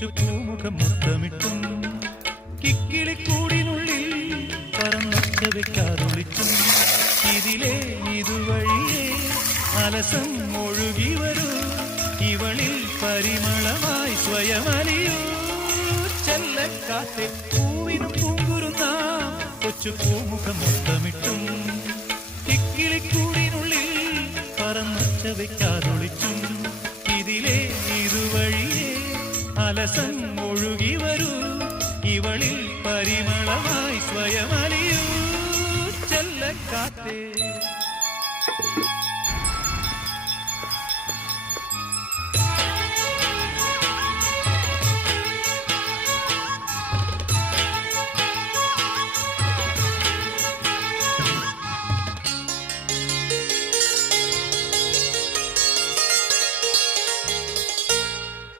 കൊച്ചു പൂമുഖം മുത്തമിട്ടും കിക്കിളിക്കൂടിനുള്ളിൽ പറന്നൊച്ച വെക്കാതൊളിച്ചും ഇതിലേ ഇതുവഴിയേ അലസം ഒഴുകി വരൂ ഇവളിൽ പരിമളമായി സ്വയമലിയൂ ചെല്ലക്കാത്തെ പൂവിനും പൂങ്കുരുന്ന കൊച്ചു പൂമുഖം മുത്തമിട്ടും കിക്കിളിക്കൂടിനുള്ളിൽ പറന്നൊച്ച വെക്കാതൊളിച്ചും ഇതിലേ ഇതുവഴിയേ അലസം ഒഴുകി വരൂ ഇവളിൽ പരിമളമായി സ്വയമലിയൂ ചെല്ലക്കാത്തേ.